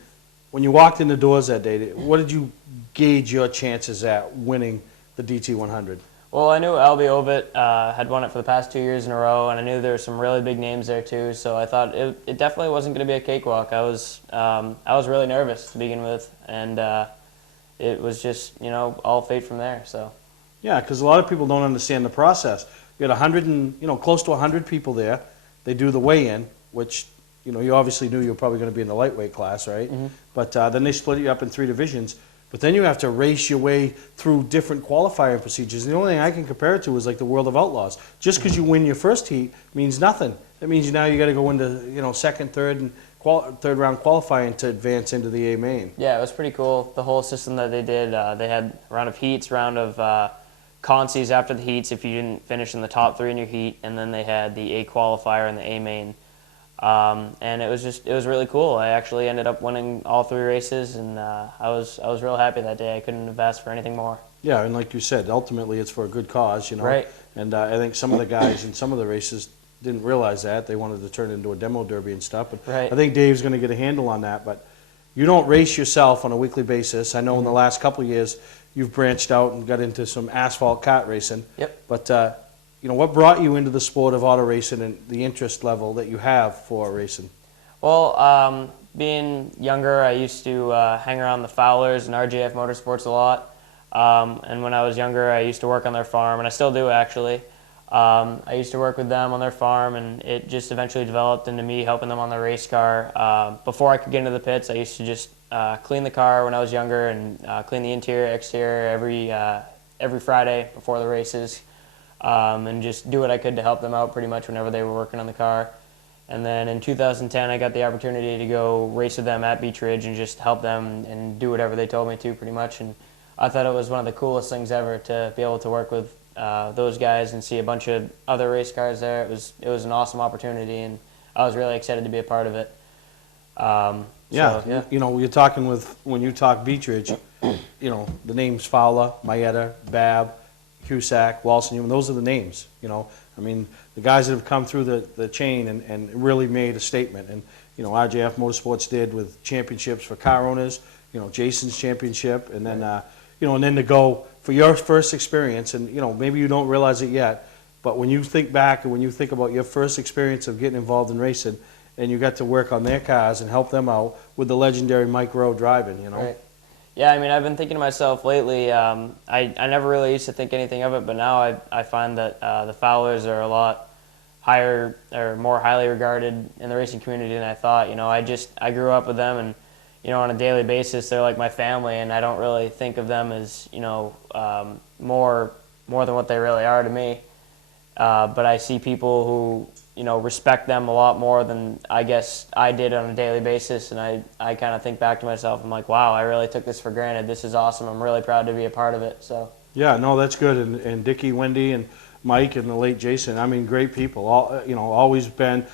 when you walked in the doors that day, what did you gauge your chances at winning the DT100? Well, I knew Albie Ovett had won it for the past 2 years in a row, and I knew there were some really big names there too. So I thought it definitely wasn't going to be a cakewalk. I was really nervous to begin with, and it was just, you know, all fate from there. So. Yeah, because a lot of people don't understand the process. You had close to 100 people there. They do the weigh-in, which, you know, you obviously knew you were probably going to be in the lightweight class, right? Mm-hmm. But then they split you up in 3 divisions. But then you have to race your way through different qualifying procedures. The only thing I can compare it to is like the World of Outlaws. Just because you win your first heat means nothing. That means now you got to go into, you know, second, third, and third round qualifying to advance into the A main. Yeah, it was pretty cool. The whole system that they did. They had a round of heats, round of consies after the heats if you didn't finish in the top 3 in your heat, and then they had the A qualifier and the A main. And it was really cool. I actually ended up winning all 3 races, and I was real happy that day. I couldn't have asked for anything more. Yeah, and like you said, ultimately it's for a good cause, you know. Right. And I think some of the guys in some of the races didn't realize that. They wanted to turn it into a demo derby and stuff. But right. I think Dave's going to get a handle on that. But you don't race yourself on a weekly basis. I know in the last couple of years you've branched out and got into some asphalt kart racing. Yep. But you know, what brought you into the sport of auto racing and the interest level that you have for racing? Well, being younger, I used to hang around the Fowlers and RJF Motorsports a lot. And when I was younger, I used to work on their farm, and I still do actually. I used to work with them on their farm, and it just eventually developed into me helping them on the race car. Before I could get into the pits, I used to just clean the car when I was younger and clean the interior, exterior every Friday before the races. And just do what I could to help them out pretty much whenever they were working on the car. And then in 2010, I got the opportunity to go race with them at Beech Ridge and just help them and do whatever they told me to, pretty much. And I thought it was one of the coolest things ever to be able to work with those guys and see a bunch of other race cars there. It was an awesome opportunity, and I was really excited to be a part of it. Yeah, you know, you're talking with, when you talk Beech Ridge, you know, the names Fowler, Maeda, Babb, Cusack, Walson, those are the names, you know. I mean, the guys that have come through the chain and really made a statement. And, you know, RJF Motorsports did with championships for car owners, you know, Jason's championship, and then, you know, and then to go for your first experience, and, you know, maybe you don't realize it yet, but when you think back and when you think about your first experience of getting involved in racing, and you got to work on their cars and help them out with the legendary Mike Rowe driving, you know. Right. Yeah, I mean, I've been thinking to myself lately, I never really used to think anything of it, but now I find that the Fowlers are a lot higher or more highly regarded in the racing community than I thought. You know, I grew up with them, and, you know, on a daily basis, they're like my family, and I don't really think of them as, you know, more than what they really are to me. But I see people who, you know, respect them a lot more than I guess I did on a daily basis, and I kind of think back to myself, I'm like, wow, I really took this for granted. This is awesome. I'm really proud to be a part of it. So Yeah, no, that's good. And Dickie, Wendy, and Mike, and the late Jason, I mean, great people. All, you know, always been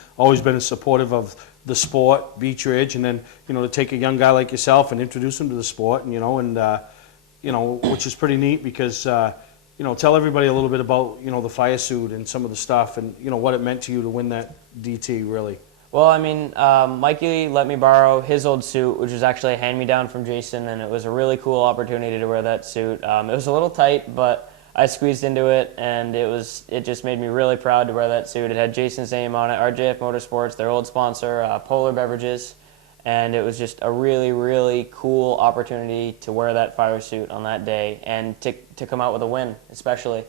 supportive of the sport, Beech Ridge, and then, you know, to take a young guy like yourself and introduce him to the sport, and, you know, which is pretty neat because, you know, tell everybody a little bit about, you know, the fire suit and some of the stuff and, you know, what it meant to you to win that DT, really. Well, I mean, Mikey let me borrow his old suit, which was actually a hand-me-down from Jason, and it was a really cool opportunity to wear that suit. It was a little tight, but I squeezed into it, and it just made me really proud to wear that suit. It had Jason's name on it, RJF Motorsports, their old sponsor, Polar Beverages, and it was just a really, really cool opportunity to wear that fire suit on that day and to come out with a win, especially.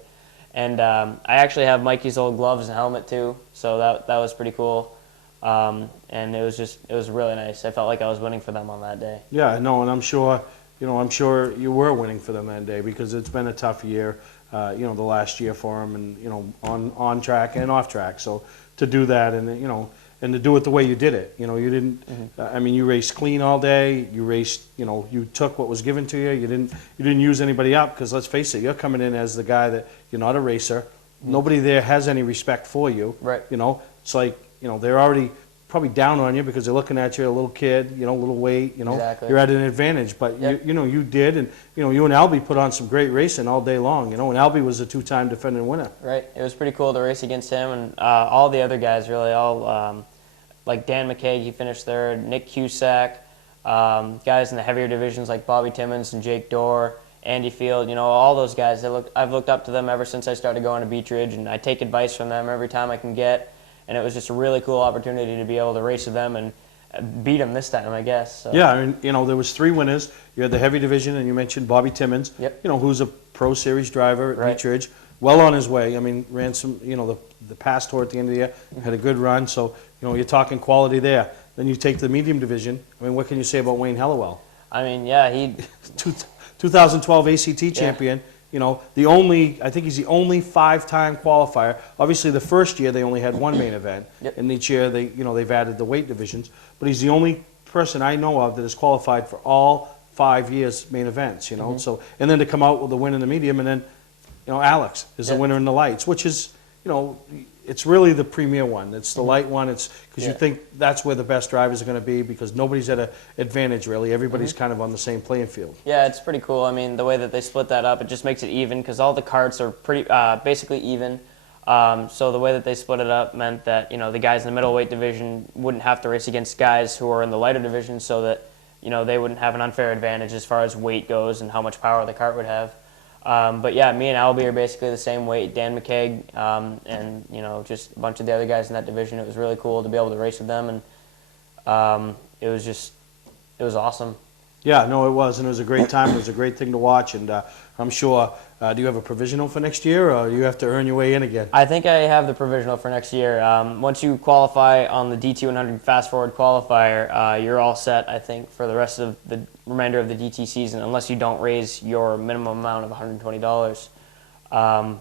And I actually have Mikey's old gloves and helmet too, so that was pretty cool. And it was really nice. I felt like I was winning for them on that day. Yeah, no, and I'm sure you were winning for them that day because it's been a tough year, you know, the last year for them, and, you know, on track and off track. So to do that, and, you know, and to do it the way you did it, you know, you didn't. I mean, you raced clean all day. You raced, you know, you took what was given to you. You didn't use anybody up because, let's face it, you're coming in as the guy that you're not a racer. Nobody there has any respect for you. Right. You know, it's like, you know, they're already probably down on you because they're looking at you, a little kid, you know, a little weight, you know. Exactly. You're at an advantage, but you know, you did, and, you know, you and Albie put on some great racing all day long, you know, and Albie was a two-time defending winner. Right. It was pretty cool to race against him, and all the other guys really, like Dan McCaig, he finished third, Nick Cusack, guys in the heavier divisions like Bobby Timmons and Jake Dorr, Andy Field, you know, all those guys, I've looked up to them ever since I started going to Beech Ridge, and I take advice from them every time I can get. And it was just a really cool opportunity to be able to race with them and beat them this time, I guess. So. Yeah, I mean, you know, there was 3 winners. You had the heavy division, and you mentioned Bobby Timmons, Yep. you know, who's a Pro Series driver at Right. Beech Ridge, well on his way. I mean, ran some, you know, the past tour at the end of the year, had a good run. So, you know, you're talking quality there. Then you take the medium division. I mean, what can you say about Wayne Hellewell? I mean, yeah, he 2012 ACT champion. You know, I think he's the only 5-time qualifier. Obviously, the first year they only had one main event, and each year they've added the weight divisions. But he's the only person I know of that is qualified for all 5 years main events. You know, so, and then to come out with a win in the medium, and then, you know, Alex is the winner in the lights, which is, you know, it's really the premier one. It's the light one. It's because you think that's where the best drivers are going to be because nobody's at an advantage really. Everybody's kind of on the same playing field. Yeah, it's pretty cool. I mean, the way that they split that up, it just makes it even because all the carts are pretty basically even. So the way that they split it up meant that, you know, the guys in the middleweight division wouldn't have to race against guys who are in the lighter division, so that, you know, they wouldn't have an unfair advantage as far as weight goes and how much power the cart would have. But yeah, me and Albie are basically the same weight. Dan McCaig, and, you know, just a bunch of the other guys in that division. It was really cool to be able to race with them, and it was awesome. Yeah, no, it was, and it was a great time. It was a great thing to watch, and I'm sure. Do you have a provisional for next year, or do you have to earn your way in again? I think I have the provisional for next year. Once you qualify on the DT100 Fast Forward qualifier, you're all set, I think, for the rest of the remainder of the DT season, unless you don't raise your minimum amount of $120.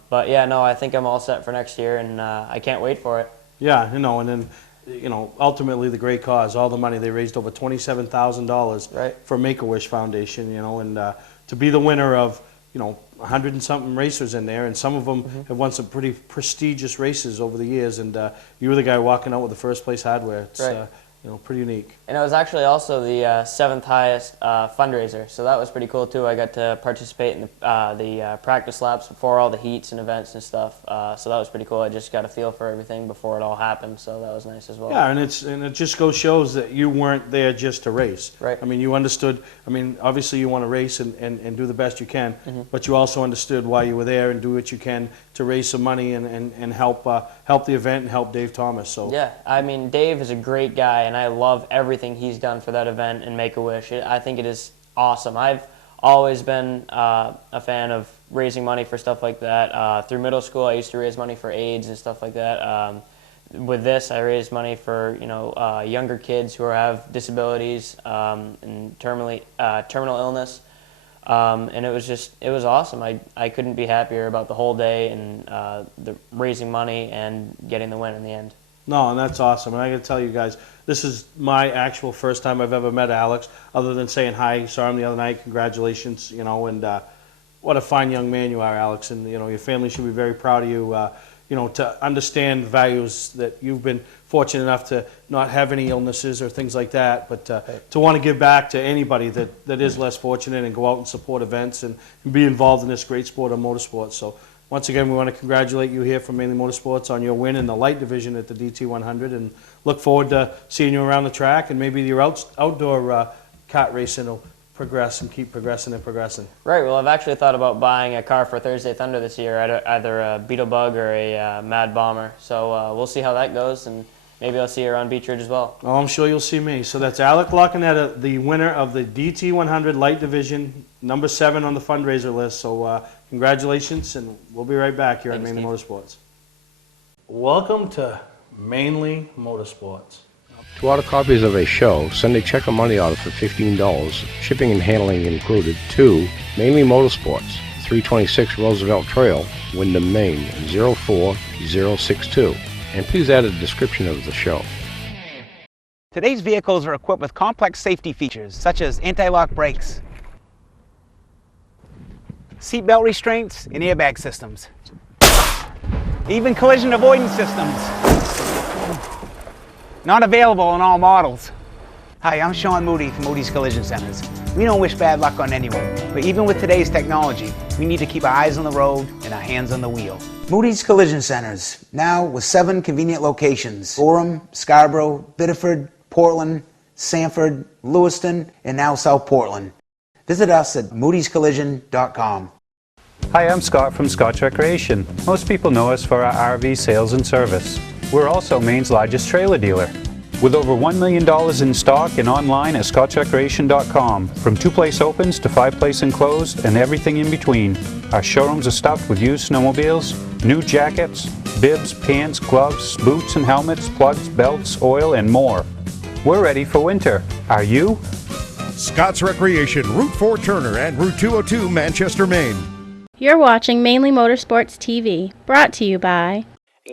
But yeah, no, I think I'm all set for next year, and I can't wait for it. Yeah, you know, and then you know, ultimately the great cause, all the money. They raised over $27,000 for Make-A-Wish Foundation, you know, and to be the winner of, you know, 100 and something racers in there, and some of them have won some pretty prestigious races over the years, and you were the guy walking out with the first place hardware. It's, you know, pretty unique. And it was actually also the 7th highest fundraiser, so that was pretty cool too. I got to participate in the practice laps before all the heats and events and stuff, so that was pretty cool. I just got a feel for everything before it all happened, so that was nice as well. Yeah, and it just shows that you weren't there just to race. Right. I mean, you understood. I mean, obviously you want to race and do the best you can, but you also understood why you were there and do what you can to raise some money and help the event and help Dave Thomas. So yeah, I mean, Dave is a great guy, and I love everything he's done for that event and Make-A-Wish. I think it is awesome. I've always been a fan of raising money for stuff like that. Through middle school, I used to raise money for AIDS and stuff like that. With this, I raised money for younger kids who have disabilities and terminal illness. And it was awesome. I couldn't be happier about the whole day and the raising money and getting the win in the end. no, and that's awesome. And I got to tell you guys, this is my actual first time I've ever met Alex, other than saying hi. Saw him the other night. Congratulations, you know, and what a fine young man you are, Alex. And you know, your family should be very proud of you. You know, to understand values that you've been fortunate enough to not have any illnesses or things like that, but to want to give back to anybody that is less fortunate and go out and support events and be involved in this great sport of motorsports. So once again, we want to congratulate you here from Mainely Motorsports on your win in the light division at the DT100, and look forward to seeing you around the track, and maybe your outdoor kart racing will progress and keep progressing and progressing. Right, well, I've actually thought about buying a car for Thursday Thunder this year, either a Beetle Bug or a Mad Bomber. So we'll see how that goes, and maybe I'll see you around Beach Ridge as well. Oh, I'm sure you'll see me. So that's Alec Lockenetta, the winner of the DT100 Light Division, number 7 on the fundraiser list. So congratulations, and we'll be right back here at Mainly Motorsports. Welcome to Mainly Motorsports. To order copies of a show, send a check or money order for $15, shipping and handling included, to Mainly Motorsports, 326 Roosevelt Trail, Windham, Maine, 04062. And please add a description of the show. Today's vehicles are equipped with complex safety features such as anti-lock brakes, seatbelt restraints, and airbag systems, even collision avoidance systems. Not available in all models. Hi, I'm Sean Moody from Moody's Collision Centers. We don't wish bad luck on anyone, but even with today's technology, we need to keep our eyes on the road and our hands on the wheel. Moody's Collision Centers, now with 7 convenient locations: Gorham, Scarborough, Biddeford, Portland, Sanford, Lewiston, and now South Portland. Visit us at moodyscollision.com. Hi, I'm Scott from Scott's Recreation. Most people know us for our RV sales and service. We're also Maine's largest trailer dealer. With over $1 million in stock and online at scottsrecreation.com, from 2-place opens to 5-place enclosed and everything in between. Our showrooms are stuffed with used snowmobiles, new jackets, bibs, pants, gloves, boots and helmets, plugs, belts, oil, and more. We're ready for winter. Are you? Scott's Recreation, Route 4 Turner and Route 202 Manchester, Maine. You're watching Mainly Motorsports TV, brought to you by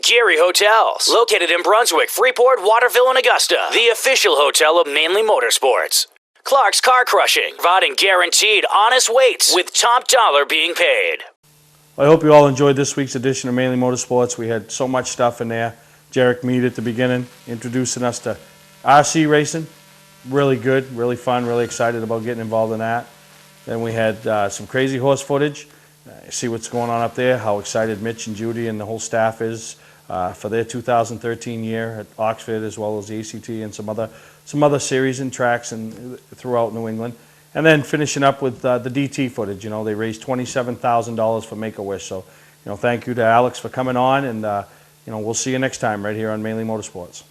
Gary Hotels, located in Brunswick, Freeport, Waterville, and Augusta, the official hotel of Mainly Motorsports. Clark's Car Crushing, providing guaranteed honest weights with top dollar being paid. I hope you all enjoyed this week's edition of Mainly Motorsports. We had so much stuff in there. Jarek Mead at the beginning, introducing us to RC racing. Really good, really fun, really excited about getting involved in that. Then we had some crazy horse footage. See what's going on up there, how excited Mitch and Judy and the whole staff is for their 2013 year at Oxford, as well as the ACT and some other series and tracks and throughout New England. And then finishing up with the DT footage. You know, they raised $27,000 for Make-A-Wish. So, you know, thank you to Alex for coming on, and you know, we'll see you next time right here on Mainly Motorsports.